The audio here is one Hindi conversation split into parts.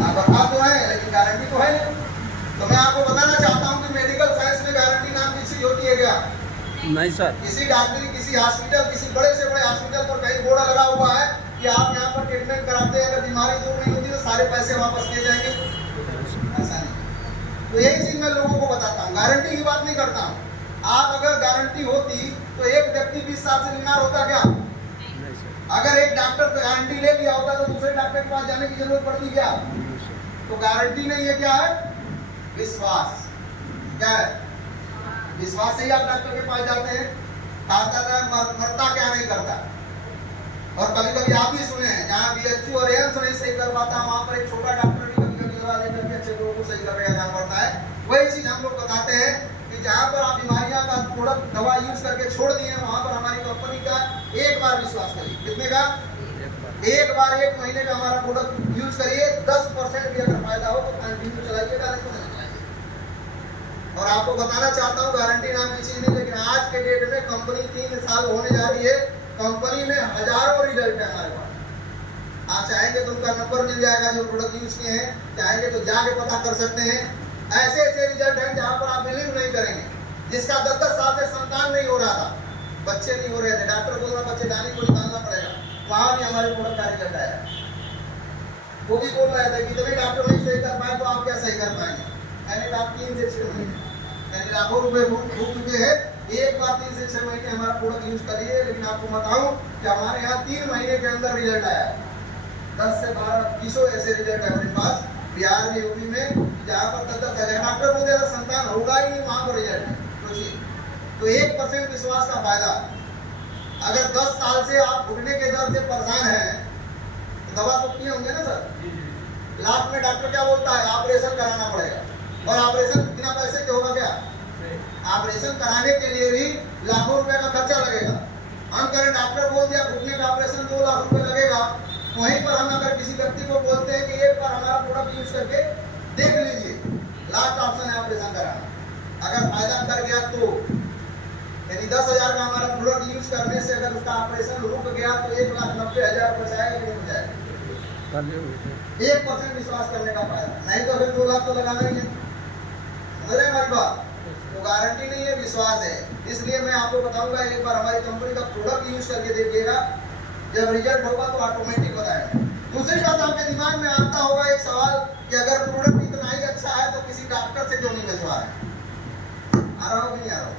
आप बता तो है लेकिन गारंटी तो है नहीं। तो मैं आपको बताना चाहता हूँ कि मेडिकल साइंस में गारंटी नाम की चीज होती है क्या? नहीं सर। किसी डॉक्टरी, किसी हॉस्पिटल, किसी बड़े से बड़े हॉस्पिटल पर कहीं बोर्ड लगा हुआ है कि आप यहाँ पर ट्रीटमेंट कराते हैं, अगर बीमारी दूर नहीं होती तो सारे पैसे वापस किए जाएंगे? ऐसा नहीं। तो यही चीज मैं लोगों को बताता हूँ, गारंटी की बात नहीं करता हूँ। आप अगर गारंटी होती तो एक व्यक्ति 20 साल से बीमार होता क्या? नहीं सर। अगर एक डॉक्टर गारंटी ले लिया होता तो दूसरे डॉक्टर के पास जाने की जरूरत पड़ती क्या? तो गारंटी नहीं है, क्या है? विश्वास। क्या है? विश्वास से ही आप डॉक्टर के पास जाते हैं। मरता क्या नहीं करता। और कभी कभी आप भी सुने हैं जहाँ बीएचयू और एम्स नहीं सही कर पाता, वहां पर एक छोटा डॉक्टर भी कभी कभी दवा देकर के अच्छे लोगों को सही करने का काम करता है। वही चीज हम लोग बताते हैं कि जहाँ पर आप बीमारियां का प्रोडक्ट दवा यूज करके छोड़ दिए, वहां पर हमारी कंपनी का एक बार विश्वास करिए। कितने का? एक बार, 1 महीने का हमारा प्रोडक्ट यूज करिए, 10% भी अगर फायदा हो तो कंटिन्यू चलाइएगा, नहीं तो नहीं चलाइए। और आपको बताना चाहता हूँ, गारंटी नाम की चीज नहीं, लेकिन आज के डेट में कंपनी 3 साल होने जा रही है, कंपनी में हजारों रिजल्ट है हमारे पास। आप चाहेंगे तो उनका नंबर मिल जाएगा जो प्रोडक्ट यूज किए हैं, चाहेंगे तो जाके पता कर सकते हैं। ऐसे ऐसे रिजल्ट हैं जहाँ पर आप बिलीव नहीं करेंगे, जिसका 10-10 साल से संतान नहीं हो रहा था, बच्चे नहीं हो रहे थे, डॉक्टर बोल रहा बच्चेदानी को निकालना पड़ेगा, वहां भी हमारे प्रोडक्ट का रिजल्ट आया। वो भी बोल रहे थे कि इतने डॉक्टर नहीं सही कर पाए तो आप क्या सही कर पाएंगे? मैंने कहा 3 से 6 महीने, यानी लाखों रुपए फूक चुके हैं, एक बार 3 से 6 महीने हमारा प्रोडक्ट यूज करिए। लेकिन आपको बताऊं कि हमारे यहाँ 3 महीने के अंदर रिजल्ट आया है। 10 से 12 ऐसे रिजल्ट है हमारे पास बिहार में, यूपी में, जहाँ पर 10-10 हजार डॉक्टर बोलते हैं संतान होगा ही नहीं, वहां पर रिजल्ट है। सोचिए, तो 1% विश्वास का फायदा। अगर 10 साल से आप घुटने के दर्द से परेशान हैं तो दवा तो किए होंगे ना सर। लास्ट में डॉक्टर क्या बोलता है? ऑपरेशन कराना पड़ेगा। और ऑपरेशन बिना पैसे के होगा क्या? ऑपरेशन कराने के लिए भी लाखों रुपए का खर्चा लगेगा। हम करें डॉक्टर बोल दिया घुटने का ऑपरेशन 2 लाख रुपए लगेगा, वहीं पर हम अगर किसी व्यक्ति को बोलते हैं कि एक बार हमारा प्रोडक्ट यूज करके देख लीजिए, लास्ट ऑप्शन है ऑपरेशन कराना। अगर फायदा कर गया तो यानी 10,000 का हमारा प्रोडक्ट यूज करने से अगर उसका ऑपरेशन रुक गया तो 1,90,000 बचाएगा कि नहीं बचाएगा? 1% विश्वास करने का फायदा, नहीं तो फिर 2 लाख तो लगाना ही है। समझ रहे हमारी बात? तो गारंटी नहीं है, विश्वास है। इसलिए मैं आपको बताऊंगा, एक बार हमारी कंपनी का प्रोडक्ट यूज करके देखिएगा, जब रिजल्ट होगा तो ऑटोमेटिक बताएगा। दूसरी बात आपके दिमाग में आता होगा एक सवाल कि अगर प्रोडक्ट इतना ही अच्छा है तो किसी डॉक्टर से क्यों नहीं भिजवा रहे? आ रहा हो कि नहीं आ रहा हो?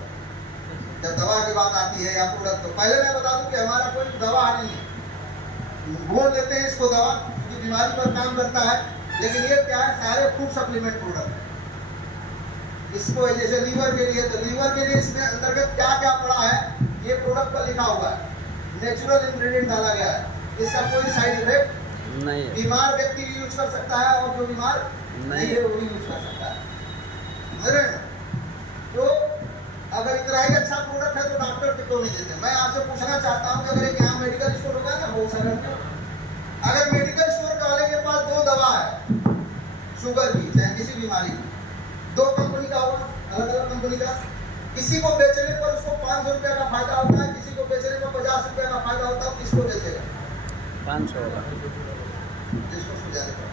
जब दवा की बात आती है या प्रोडक्ट, तो पहले मैं बता दूं कि हमारा कोई दवा नहीं है, बोल देते हैं इसको दवा क्योंकि बीमारी पर काम करता है, लेकिन ये क्या है? सारे फूड सप्लीमेंट प्रोडक्ट है। इसको जैसे लीवर के लिए, तो लीवर के लिए इसमें अंतर्गत क्या क्या पड़ा है ये प्रोडक्ट पर लिखा हुआ है, नेचुरल इंग्रेडिएंट डाला गया है, इसका कोई साइड इफेक्ट नहीं है। बीमार व्यक्ति भी यूज कर सकता है और जो बीमार नहीं है वो भी यूज कर सकता है। समझ रहे हैं? तो अगर इतना ही अच्छा प्रोडक्ट है तो डॉक्टर क्यों नहीं देते? मैं आपसे पूछना चाहता हूँ कि अगर एक यहाँ मेडिकल स्टोर होगा ना, बहुत सारे, अगर मेडिकल स्टोर वाले के पास 2 दवा है, शुगर की चाहे किसी बीमारी की, 2 कंपनी का होगा, अलग अलग कंपनी का, किसी को बेचने पर उसको 500 रुपया का फायदा होता है, किसी को बेचने पर 50 रुपया का फायदा होता है, किसको बेचेगा? 500 होगा। जिसको सुझा देगा।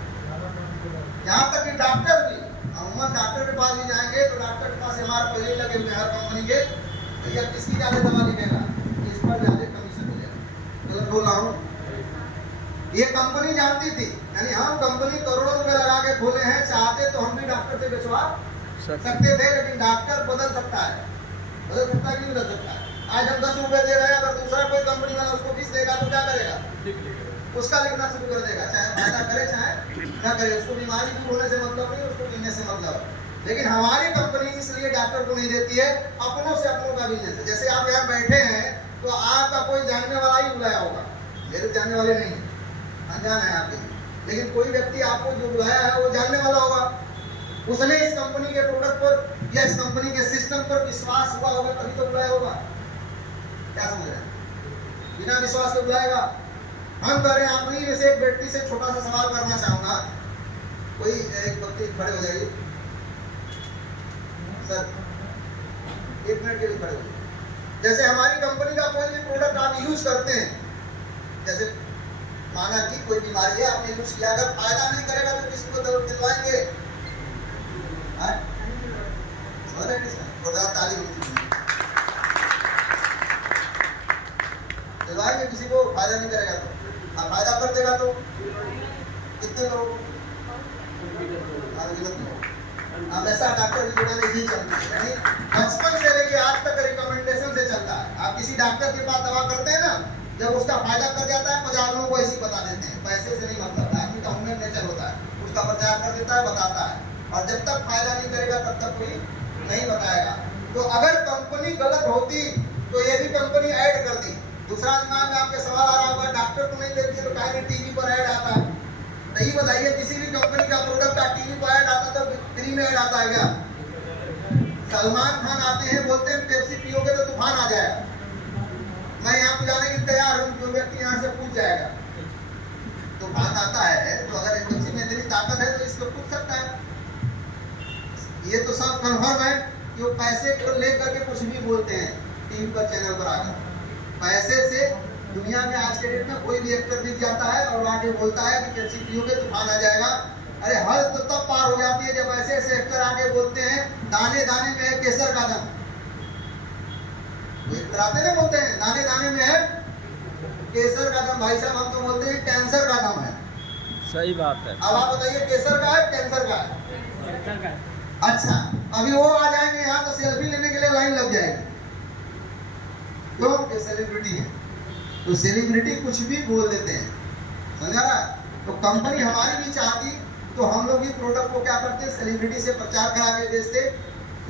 यहाँ तक कि डॉक्टर भी, अमूमन डॉक्टर के पास भी जाएंगे तो डॉक्टर के पास एमआर पहले ही लगे हुए हर कंपनी के, तो यह किसकी ज्यादा दवा लिखेगा, इस पर ज्यादा कमीशन मिलेगा। तो बोल रहा हूँ ये कंपनी जानती थी, यानी हम कंपनी करोड़ों रुपए लगा के खोले हैं, चाहते तो हम भी डॉक्टर से बेचवा सकते थे, लेकिन डॉक्टर बदल सकता है। बदल सकता है कि नहीं बदल सकता है? आज हम 10 रुपए दे रहे हैं, अगर दूसरा कोई कंपनी वाला उसको 20 देगा तो क्या करेगा? उसका लिखना शुरू कर देगा, चाहे फायदा करे चाहे ना करे, उसको बीमारी दूर होने से मतलब नहीं, उसको जीने से मतलब। लेकिन हमारी कंपनी इसलिए डॉक्टर को नहीं देती है, अपनों से अपनों का बिजनेस है। जैसे आप यहाँ बैठे हैं तो आपका कोई जानने वाला ही बुलाया होगा, मेरे जानने वाले नहीं, अनजान है आपके, लेकिन कोई व्यक्ति आपको जो बुलाया है वो जानने वाला होगा, उसने इस कंपनी के प्रोडक्ट पर या इस कंपनी के सिस्टम पर विश्वास हुआ होगा तभी तो बुलाया होगा। क्या समझ रहे हैं? बिना विश्वास के बुलाएगा? हम कह रहे हैं, आप ही में से एक व्यक्ति से छोटा सा सवाल करना चाहूंगा, कोई एक व्यक्ति खड़े हो जाइए सर, 1 मिनट के लिए खड़े हो जाइए। जैसे हमारी कंपनी का कोई भी प्रोडक्ट आप यूज करते हैं, जैसे माना कि कोई बीमारी है आपने यूज किया, अगर फायदा नहीं करेगा तो किसी को हैं लोग हमेशा डॉक्टर की दुकान ही चलती है, यानी बचपन से लेके आज तक रिकमेंडेशन से चलता है। आप किसी डॉक्टर के पास दवा करते हैं ना, जब उसका फायदा कर जाता है 50 लोगों को ऐसे बता देते हैं, पैसे से नहीं मतलब है, आदमी का ह्यूमन नेचर होता है, उसका प्रचार कर देता है, बताता है, और जब तक फायदा नहीं करेगा तब तक कोई नहीं बताएगा। तो अगर कंपनी गलत होती तो ये भी कंपनी ऐड करती। दूसरा दिमाग में आपके सवाल आ रहा होगा, डॉक्टर को नहीं देती तो काहे टीवी पर ऐड आता है? नहीं बताइए, किसी भी कंपनी का प्रोडक्ट का टीवी पर ऐड आता तो फ्री में ऐड आता है क्या? सलमान खान आते हैं, बोलते हैं पेप्सी पियोगे तो तूफान आ जाएगा। मैं यहाँ पे जाने की तैयार हूँ, जो व्यक्ति यहाँ से पूछ जाएगा तूफान आता है, तो अगर पेप्सी में इतनी ताकत है तो इसको पूछ सकता है। ये तो सब कन्फर्म है कि वो पैसे को लेकर के कुछ भी बोलते हैं टीवी पर, चैनल पर आकर। पैसे से दुनिया में आज के डेट में कोई भी एक्टर दिख जाता है और आके बोलता है कि पेप्सी पियोगे तूफान आ जाएगा। अरे हद तो तब पार हो जाती है जब ऐसे ऐसे एक्टर आके बोलते हैं दाने दाने में है केसर का दम। एक्टर आते ना बोलते हैं दाने दाने में है केसर का दम। भाई साहब हम तो बोलते हैं कैंसर का दम है। सही बात है। अब आप बताइए केसर का है कैंसर का है? अच्छा, अभी वो आ जाएंगे यहाँ तो सेल्फी लेने के लिए लाइन लग जाएगी, क्यों? कि सेलिब्रिटी है, तो सेलिब्रिटी कुछ भी बोल देते हैं, समझा रहा? तो कंपनी हमारी भी चाहती तो हम लोग भी प्रोडक्ट को क्या करते, सेलिब्रिटी से प्रचार करा के बेचते,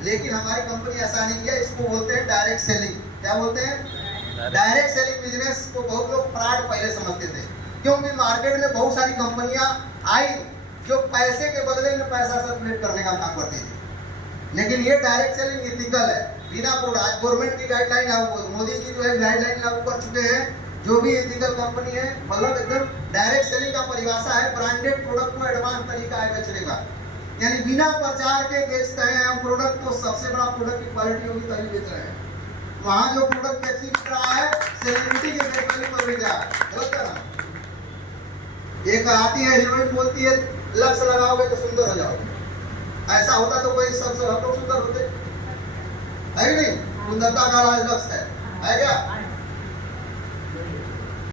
लेकिन हमारी कंपनी ऐसा नहीं किया। इसको बोलते हैं डायरेक्ट सेलिंग। क्या बोलते हैं? डायरेक्ट सेलिंग बिजनेस को बहुत लोग फ्रॉड पहले समझते थे, क्योंकि मार्केट में बहुत सारी कंपनियां आई जो पैसे के बदले में पैसा सर्कुलेट करने का काम करती थी, लेकिन ये डायरेक्ट सेलिंग इथिकल है, बिना प्रोडक्ट। गवर्नमेंट की गाइडलाइन लागू, मोदी जी जो है गाइडलाइन लागू कर चुके हैं, जो भी इथिकल कंपनी है, मतलब एकदम डायरेक्ट सेलिंग का परिभाषा है ब्रांडेड प्रोडक्ट को एडवांस तरीका है बेचने का, यानी बिना प्रचार के बेचते हैं हम प्रोडक्ट। तो सबसे बड़ा प्रोडक्ट की क्वालिटी होगी तभी बेच रहे हैं। वहाँ जो प्रोडक्ट बेची बिक रहा है सेलिब्रिटी के कैटेगरी पर बेच रहा है, गलत है ना? एक आती है हीरोइन बोलती है लक्ष्य लगाओगे तो सुंदर हो जाओगे। ऐसा होता तो कोई सब हम लोग सुंदर होते, है कि नहीं? सुंदरता का राज लक्ष्य है क्या?